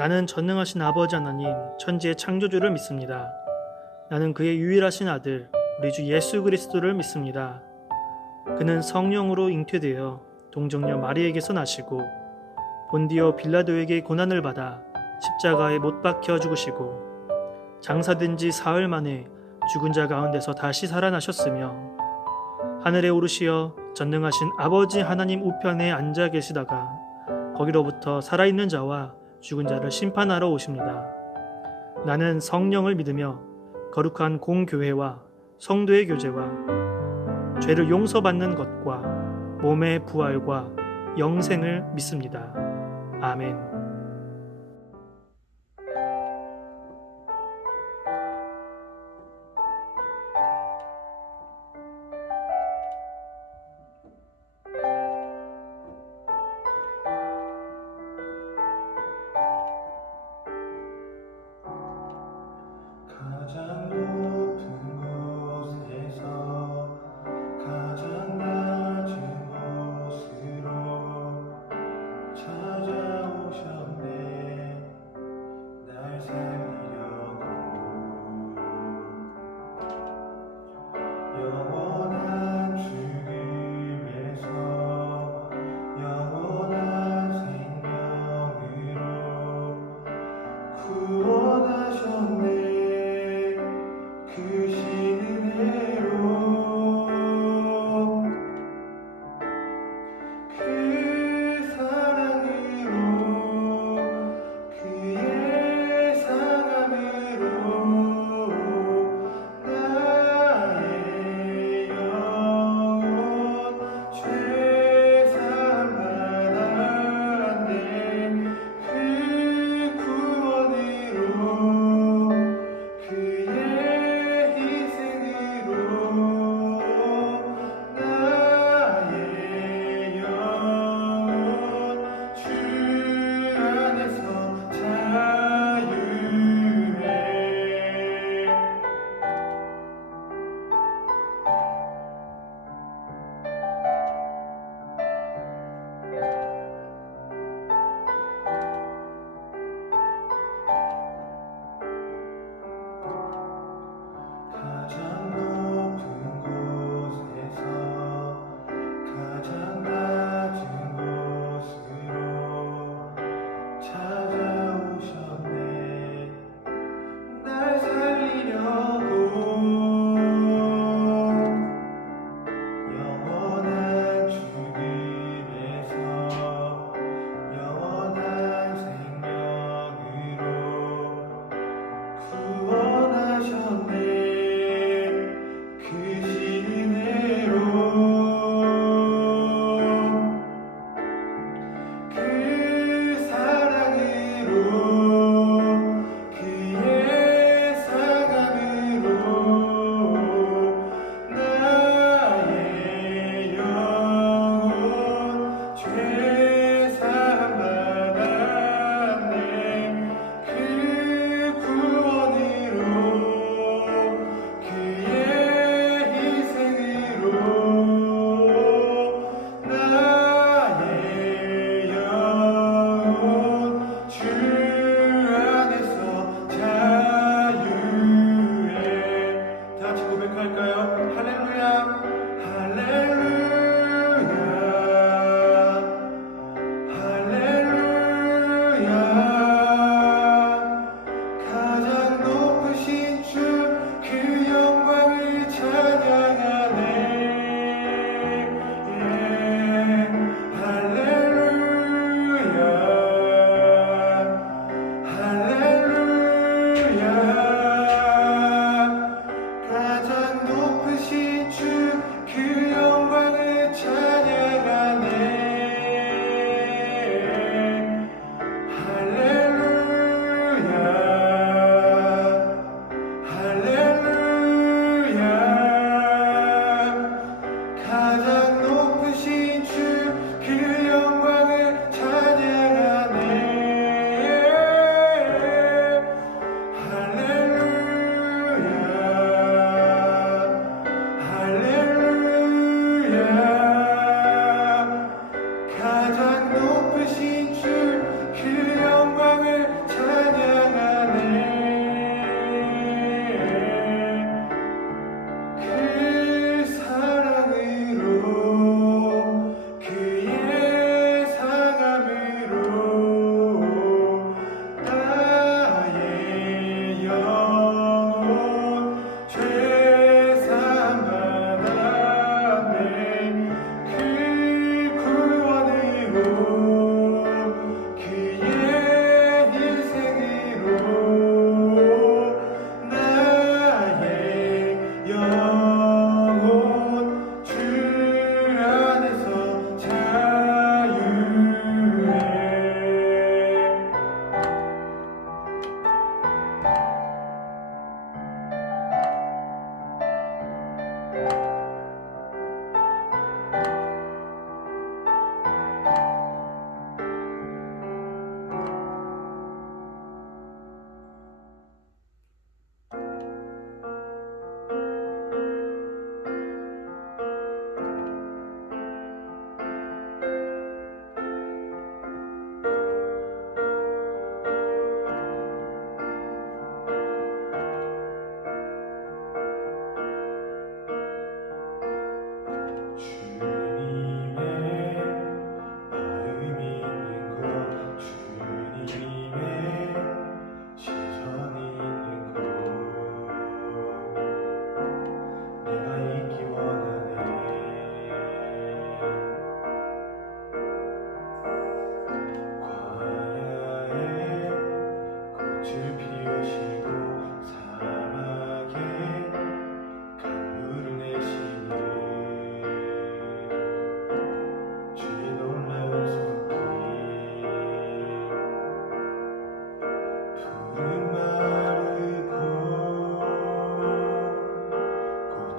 나는 전능하신 아버지 하나님, 천지의 창조주를 믿습니다. 나는 그의 유일하신 아들, 우리 주 예수 그리스도를 믿습니다. 그는 성령으로 잉태되어 동정녀 마리에게서 나시고 본디오 빌라도에게 고난을 받아 십자가에 못 박혀 죽으시고 장사된 지 사흘 만에 죽은 자 가운데서 다시 살아나셨으며 하늘에 오르시어 전능하신 아버지 하나님 우편에 앉아 계시다가 거기로부터 살아있는 자와 죽은 자를 심판하러 오십니다. 나는 성령을 믿으며 거룩한 공교회와 성도의 교제와 죄를 용서받는 것과 몸의 부활과 영생을 믿습니다. 아멘. 가장 높은 곳에서 가장 낮은 곳으로 찾아오셨네. 날 살리려고 영원한 죽음에서 영원한 생명으로 구원하셨네. 그 은혜로 그 사랑으로 그의 상함으로 나의 영혼 죄 사함 받았네. 그 구원으로 그의 희생으로 나의 영혼 주 안에서 자유해. 가장 높은 곳에서 가장 낮은 곳으로 찾아오셨네. 날 살리려고 영원한 죽음에서 영원한 생명으로 구원하셨네. 그 은혜로 그 사랑으로 그의 상함으로 나의 영혼 죄 사함 받았네. 그 구원으로 그의 희생으로 나의 영혼 주 안에서 자유해. 다 같이 고백할까요? 할렐루야 할렐루야 할렐루야. 가장 높으신 주 그 영광을 찬양하네. 할렐루야 할렐루야. 가장 높으신 주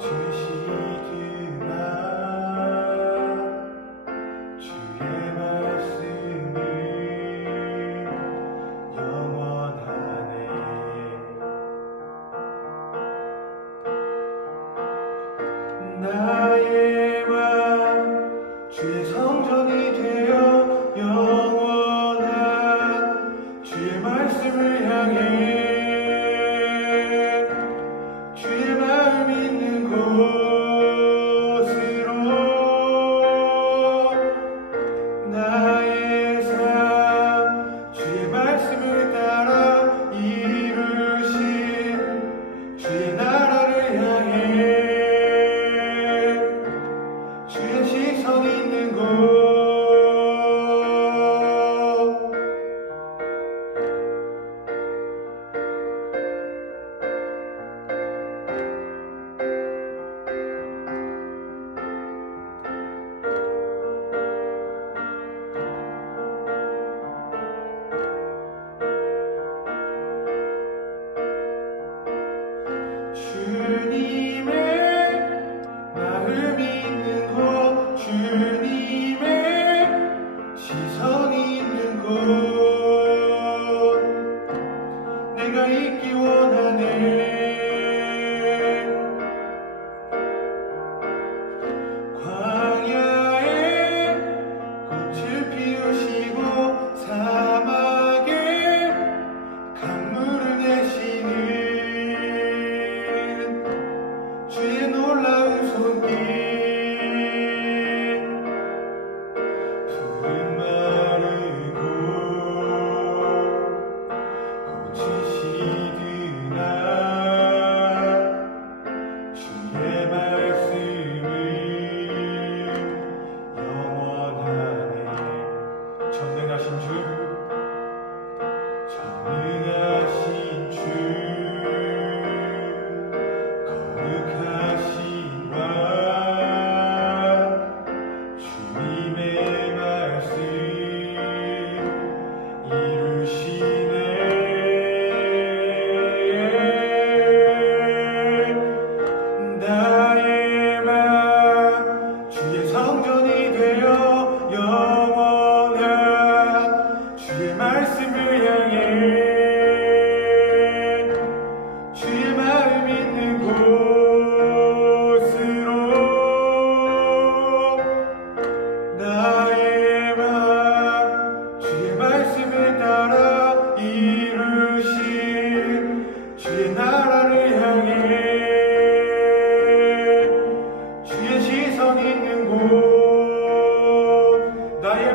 주시구나. 주의 말씀은 영원하네. 나의 맘 주의 성전이 되어 영원한 주의 말씀을 향해 주의 마음 있는 곳으로 나의 삶 주의 말씀을 따라 이루신 주의 나라를 향해 주의 시선 있는 곳 주님의 마음이 있는 곳 주님의 시선이 있는 곳 내가 있기 원하네. 광야에 꽃을 피우시고 사막에 강물을 내시는 주의 놀라운 손길 푸른 마르고 꽃이 시드나 주의 말씀은 영원하네. 전능하신 주 전능하신 주 거룩하신 왕 주님의 말씀 이루시네. 나의 맘 주의 성전이 되어 영원한 주의 말씀을 향해 주의 마음 있는 곳으로 나의 맘 주의 말씀을 따라 이루신 주의 나라를 향해 주의 시선 있는 곳 나의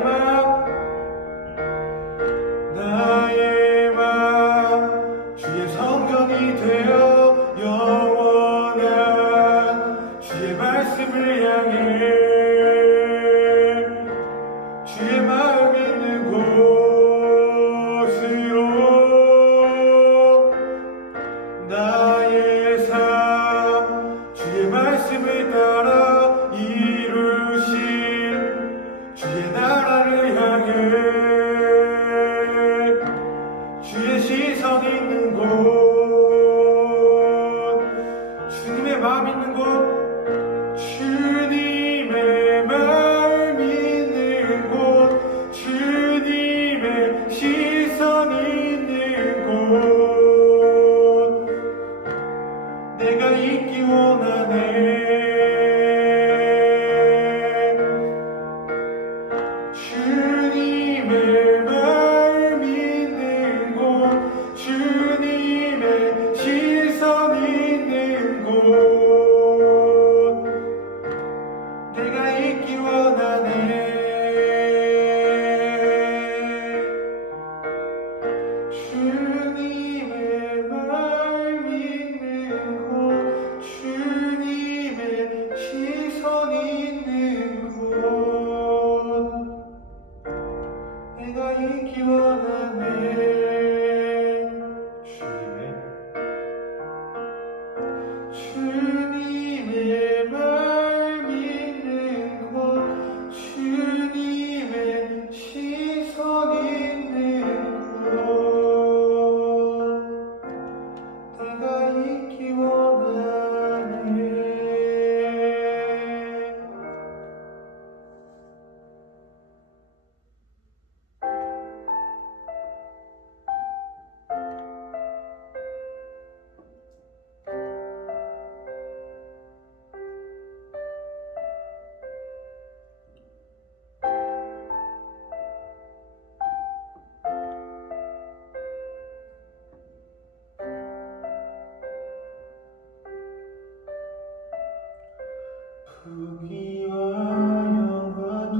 맘 주의 성전이 되어 영원한 주의 말씀을 향해 주의 마음 있는 곳으로 나의 삶 주의 말씀을 따라 이루신 주의 나라를 향해 주의 시선 있는 곳 주님의 마음 있는 곳 주님의 마음 있는 곳 주님의 시선 있는 곳 내가 있기 원하네. 주님의 마음 있는 곳 주님의 시선 있는 곳 후기와 영화도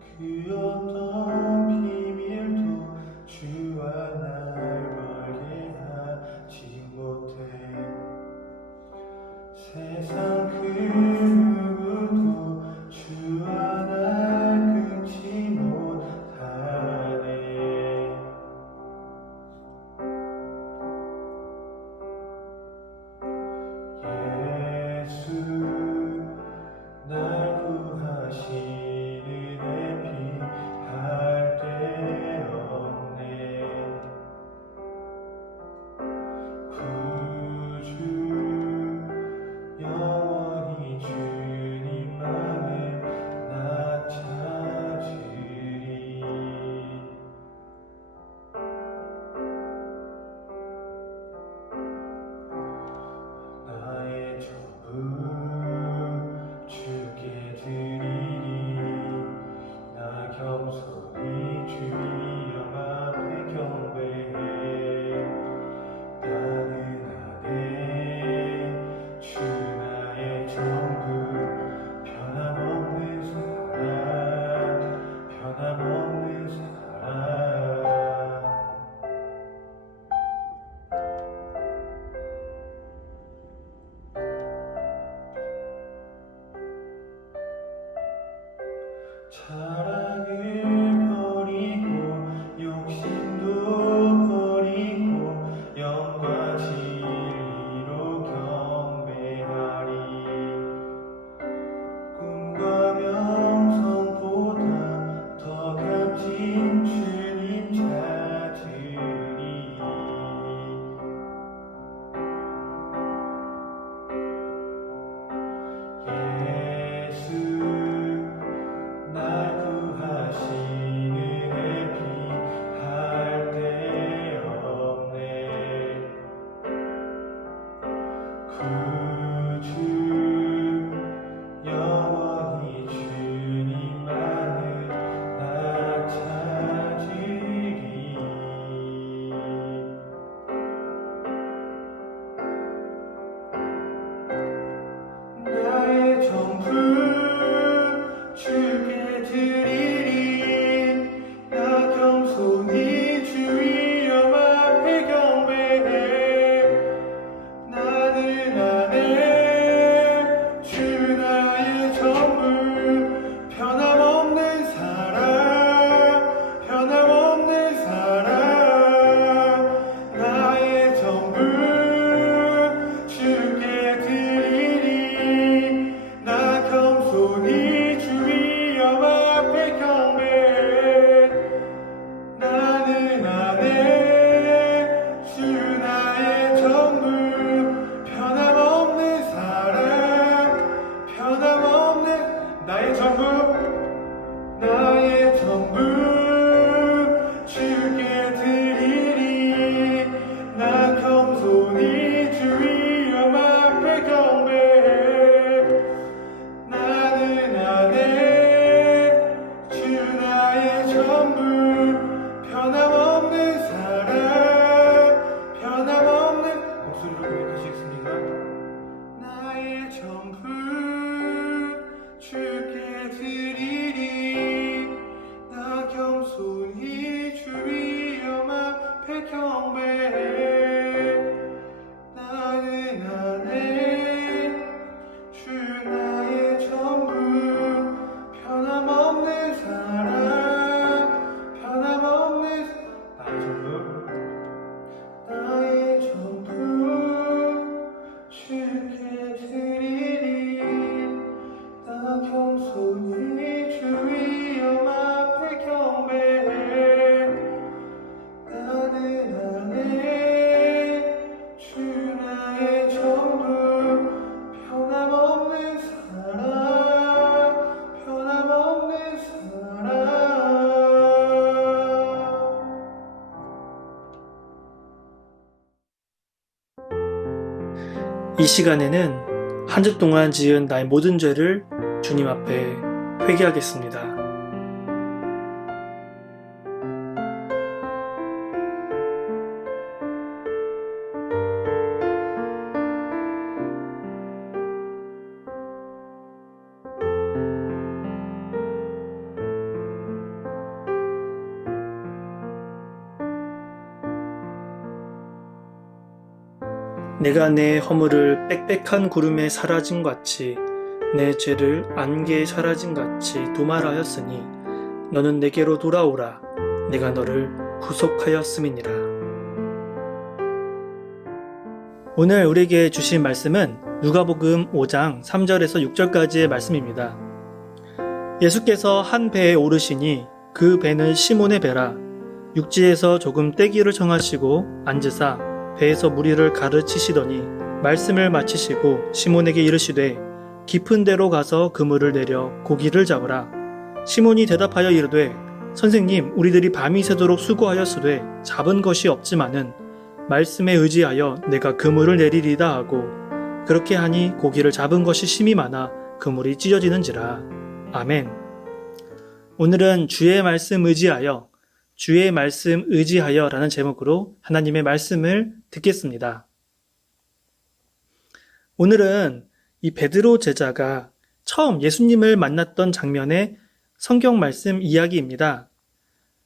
그 어떤 비밀도 주와 날 멀게 하지 못해. 세상 그 누구도 주와 날 끊지 못하네. 예수 날 구하시는 내 피할 데 없네. 구주 영원히 주님만을 나 찾으리. 나의 전부 주께 드리리. 나 겸손히 주님 앞에 경배해. 나는 아네 주 나의 전부. 변함없는 사랑, 변함없는 사랑. 자랑을 버리고 욕심도 버리고 영과 진리로 경배하리. 꿈과 명성보다 더 값진 주님 찾으리. 예수 날 구하시는 내 피할 데 없네. 구주 영원히 주님만을 나 찾으리. 나의 전부 주께 드리리. 나 겸손히 주님 앞에 경배해. 나는 아네 주 나의 전부. 변함없는 사랑, 변함없는 사랑. 나의 전부 주께 드리리. 나 겸손히 주님 앞에 경배해. 나는 아네 주 나의 전부. 변함없는 사랑, 변함없는 나의 전부. 나의 전부 주께 드리리. 나 겸손히 주님 앞에 경배해. 나는 아네 주 나의 전부. 변함없는 사랑, 변함없는 목소리로 고백하시겠습니다. 나의 전부 주께 드리리. 나 겸손히 주님 앞에 경배해. 나는 아네 주 나의 전부. 변함없는 사랑, 변함없는 나의 전부 주께 드리리. 나 겸손히 주님 앞에 경배해. 나는 아네 주 나의 전부. 변함없는 사랑, 변함없는 사랑. 이 시간에는 한 주 동안 지은 나의 모든 죄를 주님 앞에 회개하겠습니다. 내가 내 허물을 빽빽한 구름에 사라진 같이 내 죄를 안개에 사라진 같이 두말하였으니 너는 내게로 돌아오라. 내가 너를 구속하였음이니라. 오늘 우리에게 주신 말씀은 누가복음 5장 3절에서 6절까지의 말씀입니다. 예수께서 한 배에 오르시니 그 배는 시몬의 배라. 육지에서 조금 떼기를 청하시고 앉으사 배에서 무리를 가르치시더니 말씀을 마치시고 시몬에게 이르시되 깊은 데로 가서 그물을 내려 고기를 잡으라. 시몬이 대답하여 이르되 선생님, 우리들이 밤이 새도록 수고하였으되 잡은 것이 없지만은 말씀에 의지하여 내가 그물을 내리리다 하고 그렇게 하니 고기를 잡은 것이 심히 많아 그물이 찢어지는지라. 아멘. 오늘은 주의 말씀 의지하여 라는 제목으로 하나님의 말씀을 듣겠습니다. 오늘은 이 베드로 제자가 처음 예수님을 만났던 장면의 성경 말씀 이야기입니다.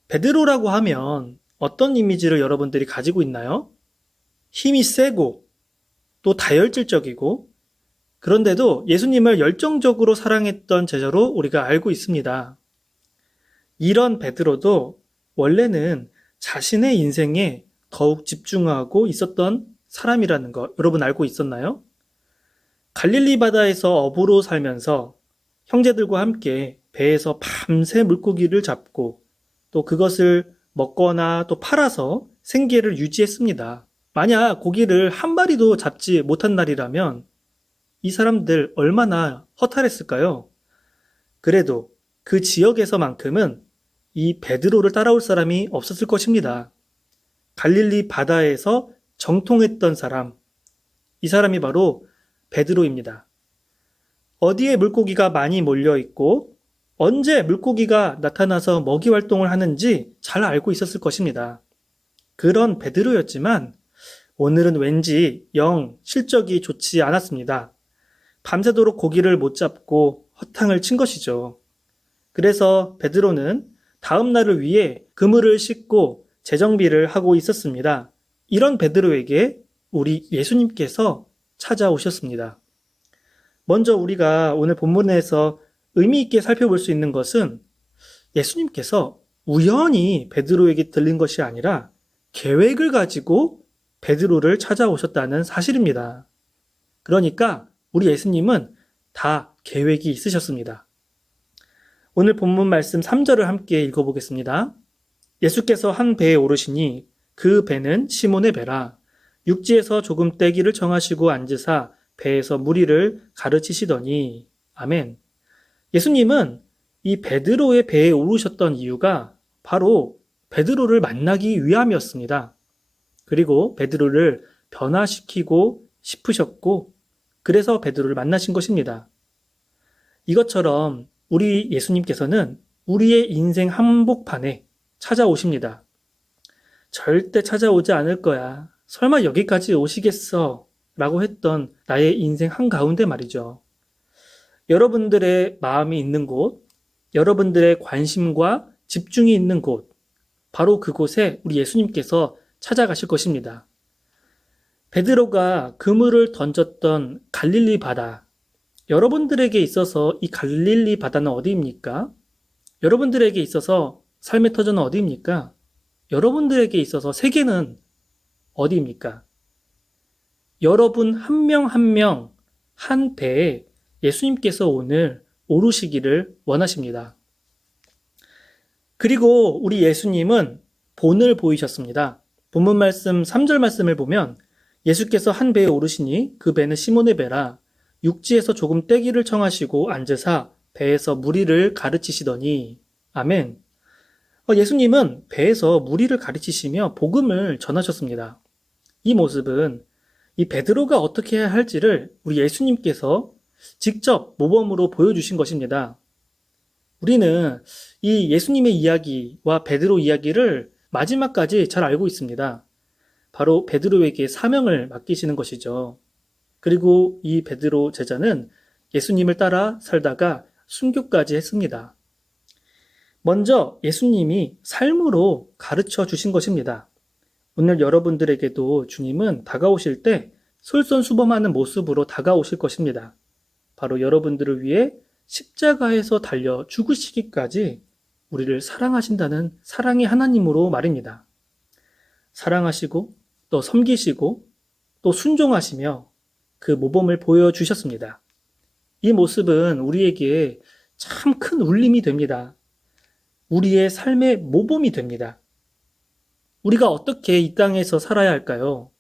베드로라고 하면 어떤 이미지를 여러분들이 가지고 있나요? 힘이 세고 또 다혈질적이고 그런데도 예수님을 열정적으로 사랑했던 제자로 우리가 알고 있습니다. 이런 베드로도 원래는 자신의 인생에 더욱 집중하고 있었던 사람이라는 거 여러분 알고 있었나요? 갈릴리 바다에서 어부로 살면서 형제들과 함께 배에서 밤새 물고기를 잡고 또 그것을 먹거나 또 팔아서 생계를 유지했습니다. 만약 고기를 한 마리도 잡지 못한 날이라면 이 사람들 얼마나 허탈했을까요? 그래도 그 지역에서만큼은 이 베드로를 따라올 사람이 없었을 것입니다. 갈릴리 바다에서 정통했던 사람, 이 사람이 바로 베드로입니다. 어디에 물고기가 많이 몰려있고 언제 물고기가 나타나서 먹이 활동을 하는지 잘 알고 있었을 것입니다. 그런 베드로였지만 오늘은 왠지 영 실적이 좋지 않았습니다. 밤새도록 고기를 못 잡고 허탕을 친 것이죠. 그래서 베드로는 다음 날을 위해 그물을 싣고 재정비를 하고 있었습니다. 이런 베드로에게 우리 예수님께서 찾아오셨습니다. 먼저 우리가 오늘 본문에서 의미 있게 살펴볼 수 있는 것은 예수님께서 우연히 베드로에게 들린 것이 아니라 계획을 가지고 베드로를 찾아오셨다는 사실입니다. 그러니까 우리 예수님은 다 계획이 있으셨습니다. 오늘 본문 말씀 3절을 함께 읽어보겠습니다. 예수께서 한 배에 오르시니 그 배는 시몬의 배라. 육지에서 조금 떼기를 청하시고 앉으사 배에서 무리를 가르치시더니. 아멘. 예수님은 이 베드로의 배에 오르셨던 이유가 바로 베드로를 만나기 위함이었습니다. 그리고 베드로를 변화시키고 싶으셨고 그래서 베드로를 만나신 것입니다. 이것처럼 우리 예수님께서는 우리의 인생 한복판에 찾아오십니다. 절대 찾아오지 않을 거야. 설마 여기까지 오시겠어? 라고 했던 나의 인생 한가운데 말이죠. 여러분들의 마음이 있는 곳, 여러분들의 관심과 집중이 있는 곳, 바로 그곳에 우리 예수님께서 찾아가실 것입니다. 베드로가 그물을 던졌던 갈릴리 바다, 여러분들에게 있어서 이 갈릴리 바다는 어디입니까? 여러분들에게 있어서 삶의 터전은 어디입니까? 여러분들에게 있어서 세계는 어디입니까? 여러분 한 명 한 명 한 배에 예수님께서 오늘 오르시기를 원하십니다. 그리고 우리 예수님은 본을 보이셨습니다. 본문 말씀 3절 말씀을 보면 예수께서 한 배에 오르시니 그 배는 시몬의 배라. 육지에서 조금 떼기를 청하시고 앉으사 배에서 무리를 가르치시더니. 아멘. 예수님은 배에서 무리를 가르치시며 복음을 전하셨습니다. 이 모습은 이 베드로가 어떻게 해야 할지를 우리 예수님께서 직접 모범으로 보여주신 것입니다. 우리는 이 예수님의 이야기와 베드로 이야기를 마지막까지 잘 알고 있습니다. 바로 베드로에게 사명을 맡기시는 것이죠. 그리고 이 베드로 제자는 예수님을 따라 살다가 순교까지 했습니다. 먼저 예수님이 삶으로 가르쳐 주신 것입니다. 오늘 여러분들에게도 주님은 다가오실 때 솔선수범하는 모습으로 다가오실 것입니다. 바로 여러분들을 위해 십자가에서 달려 죽으시기까지 우리를 사랑하신다는 사랑의 하나님으로 말입니다. 사랑하시고 또 섬기시고 또 순종하시며 그 모범을 보여주셨습니다. 이 모습은 우리에게 참 큰 울림이 됩니다. 우리의 삶의 모범이 됩니다. 우리가 어떻게 이 땅에서 살아야 할까요?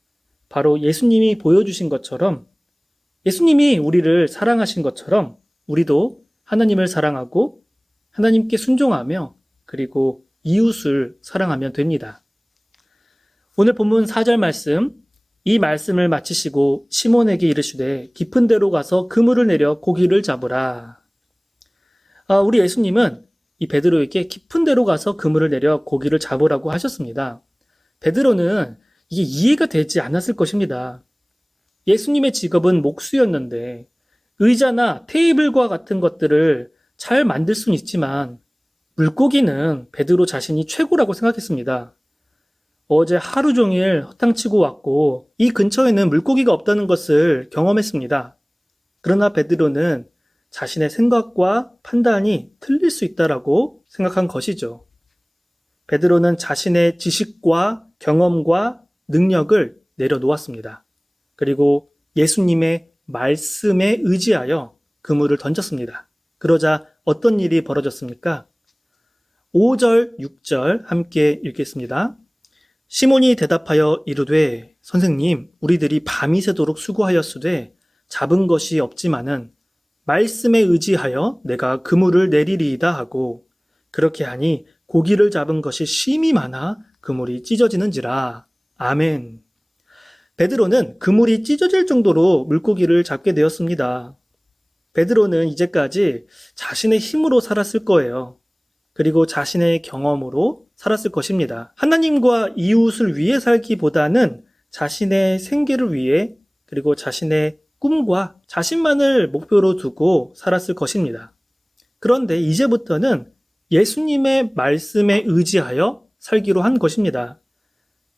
바로 예수님이 보여주신 것처럼, 예수님이 우리를 사랑하신 것처럼 우리도 하나님을 사랑하고 하나님께 순종하며 그리고 이웃을 사랑하면 됩니다. 오늘 본문 4절 말씀, 이 말씀을 마치시고 시몬에게 이르시되 깊은 데로 가서 그물을 내려 고기를 잡으라. 우리 예수님은 이 베드로에게 깊은 데로 가서 그물을 내려 고기를 잡으라고 하셨습니다. 베드로는 이게 이해가 되지 않았을 것입니다. 예수님의 직업은 목수였는데 의자나 테이블과 같은 것들을 잘 만들 수는 있지만 물고기는 베드로 자신이 최고라고 생각했습니다. 어제 하루 종일 허탕치고 왔고 이 근처에는 물고기가 없다는 것을 경험했습니다. 그러나 베드로는 자신의 생각과 판단이 틀릴 수 있다라고 생각한 것이죠. 베드로는 자신의 지식과 경험과 능력을 내려놓았습니다. 그리고 예수님의 말씀에 의지하여 그물을 던졌습니다. 그러자 어떤 일이 벌어졌습니까? 5절, 6절 함께 읽겠습니다. 시몬이 대답하여 이르되 선생님, 우리들이 밤이 새도록 수고하였으되 잡은 것이 없지만은 말씀에 의지하여 내가 그물을 내리리이다 하고 그렇게 하니 고기를 잡은 것이 심히 많아 그물이 찢어지는지라. 아멘. 베드로는 그물이 찢어질 정도로 물고기를 잡게 되었습니다. 베드로는 이제까지 자신의 힘으로 살았을 거예요. 그리고 자신의 경험으로 살았을 것입니다. 하나님과 이웃을 위해 살기보다는 자신의 생계를 위해 그리고 자신의 꿈과 자신만을 목표로 두고 살았을 것입니다. 그런데 이제부터는 예수님의 말씀에 의지하여 살기로 한 것입니다.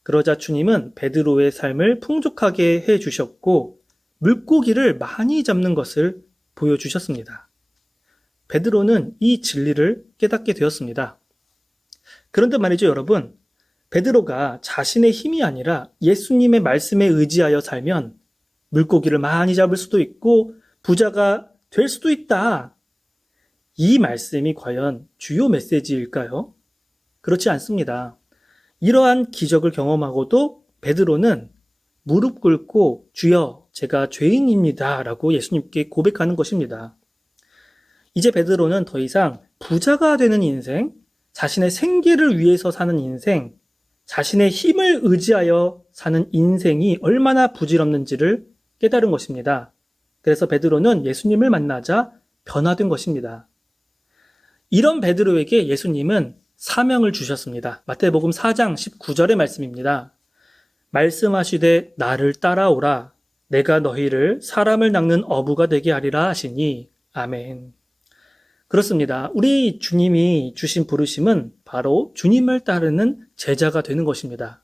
그러자 주님은 베드로의 삶을 풍족하게 해주셨고 물고기를 많이 잡는 것을 보여주셨습니다. 베드로는 이 진리를 깨닫게 되었습니다. 그런데 말이죠, 여러분. 베드로가 자신의 힘이 아니라 예수님의 말씀에 의지하여 살면 물고기를 많이 잡을 수도 있고 부자가 될 수도 있다. 이 말씀이 과연 주요 메시지일까요? 그렇지 않습니다. 이러한 기적을 경험하고도 베드로는 무릎 꿇고 주여, 제가 죄인입니다 라고 예수님께 고백하는 것입니다. 이제 베드로는 더 이상 부자가 되는 인생, 자신의 생계를 위해서 사는 인생, 자신의 힘을 의지하여 사는 인생이 얼마나 부질없는지를 깨달은 것입니다. 그래서 베드로는 예수님을 만나자 변화된 것입니다. 이런 베드로에게 예수님은 사명을 주셨습니다. 마태복음 4장 19절의 말씀입니다. 말씀하시되 나를 따라오라. 내가 너희를 사람을 낚는 어부가 되게 하리라 하시니. 아멘. 그렇습니다. 우리 주님이 주신 부르심은 바로 주님을 따르는 제자가 되는 것입니다.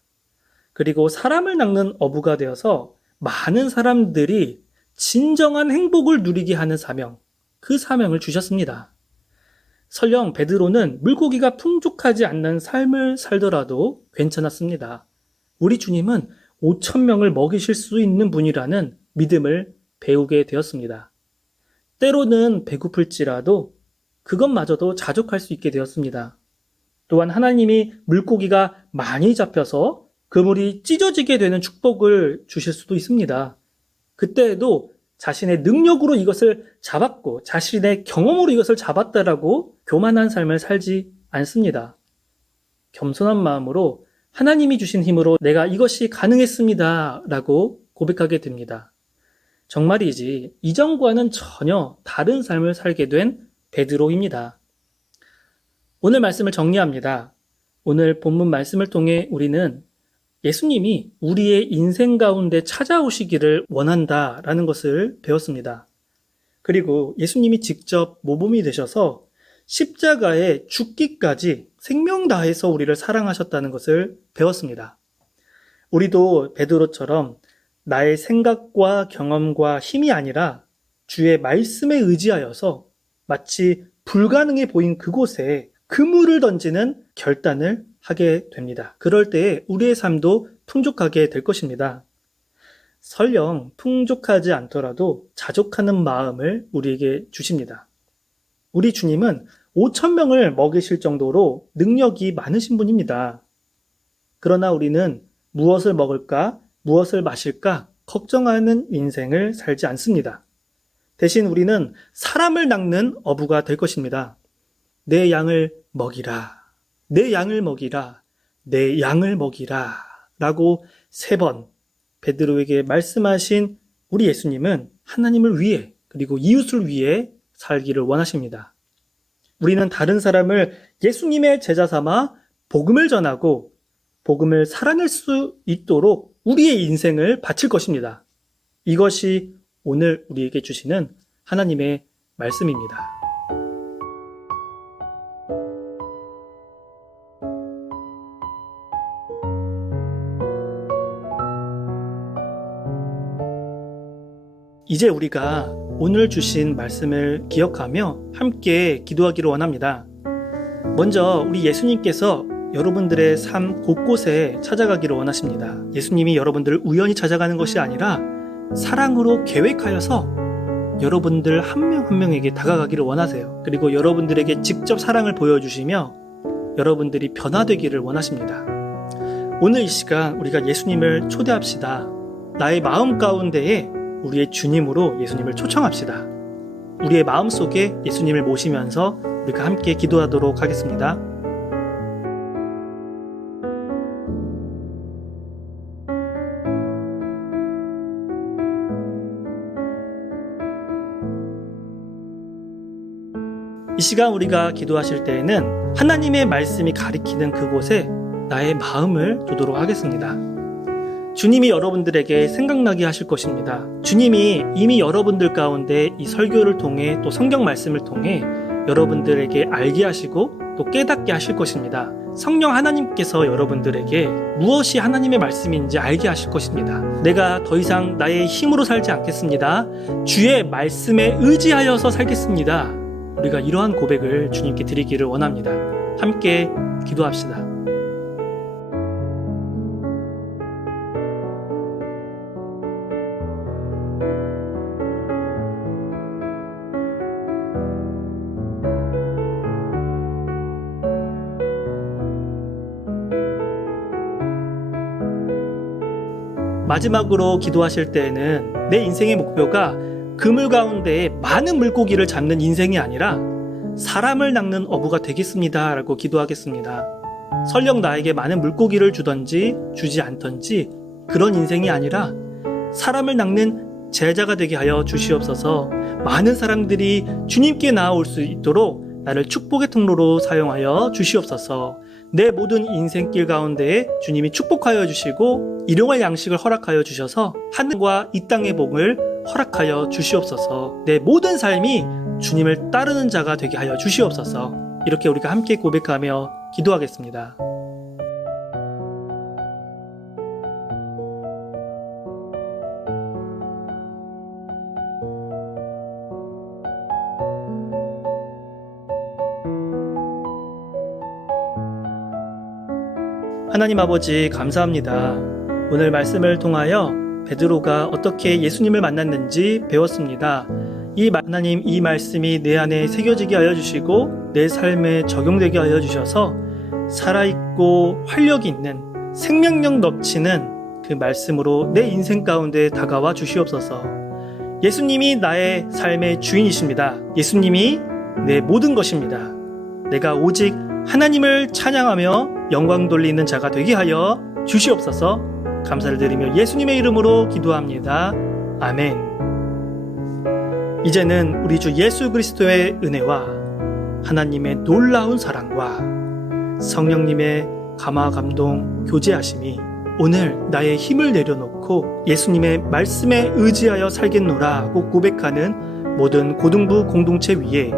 그리고 사람을 낚는 어부가 되어서 많은 사람들이 진정한 행복을 누리게 하는 사명, 그 사명을 주셨습니다. 설령 베드로는 물고기가 풍족하지 않는 삶을 살더라도 괜찮았습니다. 우리 주님은 5,000명을 먹이실 수 있는 분이라는 믿음을 배우게 되었습니다. 때로는 배고플지라도 그것마저도 자족할 수 있게 되었습니다. 또한 하나님이 물고기가 많이 잡혀서 그물이 찢어지게 되는 축복을 주실 수도 있습니다. 그때에도 자신의 능력으로 이것을 잡았고 자신의 경험으로 이것을 잡았다라고 교만한 삶을 살지 않습니다. 겸손한 마음으로 하나님이 주신 힘으로 내가 이것이 가능했습니다 라고 고백하게 됩니다. 정말이지 이전과는 전혀 다른 삶을 살게 된 베드로입니다. 오늘 말씀을 정리합니다. 오늘 본문 말씀을 통해 우리는 예수님이 우리의 인생 가운데 찾아오시기를 원한다라는 것을 배웠습니다. 그리고 예수님이 직접 모범이 되셔서 십자가에 죽기까지 생명 다해서 우리를 사랑하셨다는 것을 배웠습니다. 우리도 베드로처럼 나의 생각과 경험과 힘이 아니라 주의 말씀에 의지하여서 마치 불가능해 보인 그곳에 그물을 던지는 결단을 하게 됩니다. 그럴 때에 우리의 삶도 풍족하게 될 것입니다. 설령 풍족하지 않더라도 자족하는 마음을 우리에게 주십니다. 우리 주님은 5,000명을 먹이실 정도로 능력이 많으신 분입니다. 그러나 우리는 무엇을 먹을까, 무엇을 마실까 걱정하는 인생을 살지 않습니다. 대신 우리는 사람을 낚는 어부가 될 것입니다. 내 양을 먹이라, 내 양을 먹이라, 내 양을 먹이라 라고 3번 베드로에게 말씀하신 우리 예수님은 하나님을 위해 그리고 이웃을 위해 살기를 원하십니다. 우리는 다른 사람을 예수님의 제자 삼아 복음을 전하고 복음을 살아낼 수 있도록 우리의 인생을 바칠 것입니다. 이것이 오늘 우리에게 주시는 하나님의 말씀입니다. 이제 우리가 오늘 주신 말씀을 기억하며 함께 기도하기를 원합니다. 먼저 우리 예수님께서 여러분들의 삶 곳곳에 찾아가기를 원하십니다. 예수님이 여러분들을 우연히 찾아가는 것이 아니라 사랑으로 계획하여서 여러분들 한 명 한 명에게 다가가기를 원하세요. 그리고 여러분들에게 직접 사랑을 보여주시며 여러분들이 변화되기를 원하십니다. 오늘 이 시간 우리가 예수님을 초대합시다. 나의 마음 가운데에 우리의 주님으로 예수님을 초청합시다. 우리의 마음속에 예수님을 모시면서 우리가 함께 기도하도록 하겠습니다. 이 시간 우리가 기도하실 때에는 하나님의 말씀이 가리키는 그곳에 나의 마음을 두도록 하겠습니다. 주님이 여러분들에게 생각나게 하실 것입니다. 주님이 이미 여러분들 가운데 이 설교를 통해 또 성경 말씀을 통해 여러분들에게 알게 하시고 또 깨닫게 하실 것입니다. 성령 하나님께서 여러분들에게 무엇이 하나님의 말씀인지 알게 하실 것입니다. 내가 더 이상 나의 힘으로 살지 않겠습니다. 주의 말씀에 의지하여서 살겠습니다. 우리가 이러한 고백을 주님께 드리기를 원합니다. 함께 기도합시다. 마지막으로 기도하실 때에는 내 인생의 목표가 그물 가운데에 많은 물고기를 잡는 인생이 아니라 사람을 낚는 어부가 되겠습니다 라고 기도하겠습니다. 설령 나에게 많은 물고기를 주던지 주지 않던지 그런 인생이 아니라 사람을 낚는 제자가 되게 하여 주시옵소서. 많은 사람들이 주님께 나아올 수 있도록 나를 축복의 통로로 사용하여 주시옵소서. 내 모든 인생길 가운데에 주님이 축복하여 주시고 일용할 양식을 허락하여 주셔서 하늘과 이 땅의 복을 허락하여 주시옵소서. 내 모든 삶이 주님을 따르는 자가 되게 하여 주시옵소서. 이렇게 우리가 함께 고백하며 기도하겠습니다. 하나님 아버지 감사합니다. 오늘 말씀을 통하여 베드로가 어떻게 예수님을 만났는지 배웠습니다. 하나님 이 말씀이 내 안에 새겨지게 하여 주시고 내 삶에 적용되게 하여 주셔서 살아있고 활력이 있는 생명력 넘치는 그 말씀으로 내 인생 가운데 다가와 주시옵소서. 예수님이 나의 삶의 주인이십니다. 예수님이 내 모든 것입니다. 내가 오직 하나님을 찬양하며 영광 돌리는 자가 되게 하여 주시옵소서. 감사를 드리며 예수님의 이름으로 기도합니다. 아멘. 이제는 우리 주 예수 그리스도의 은혜와 하나님의 놀라운 사랑과 성령님의 감화 감동 교제하심이 오늘 나의 힘을 내려놓고 예수님의 말씀에 의지하여 살겠노라 하고 고백하는 모든 고등부 공동체 위에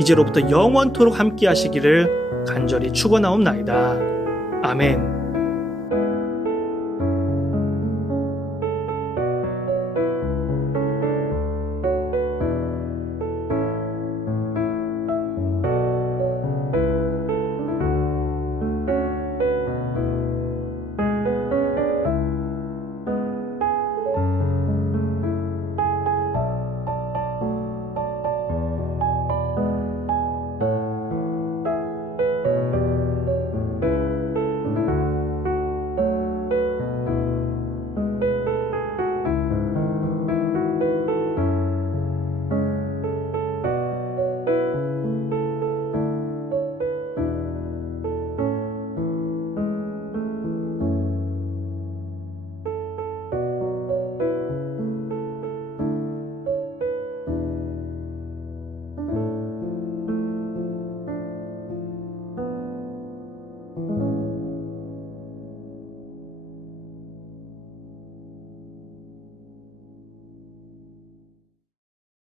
이제로부터 영원토록 함께 하시기를 간절히 축원하옵나이다. 아멘.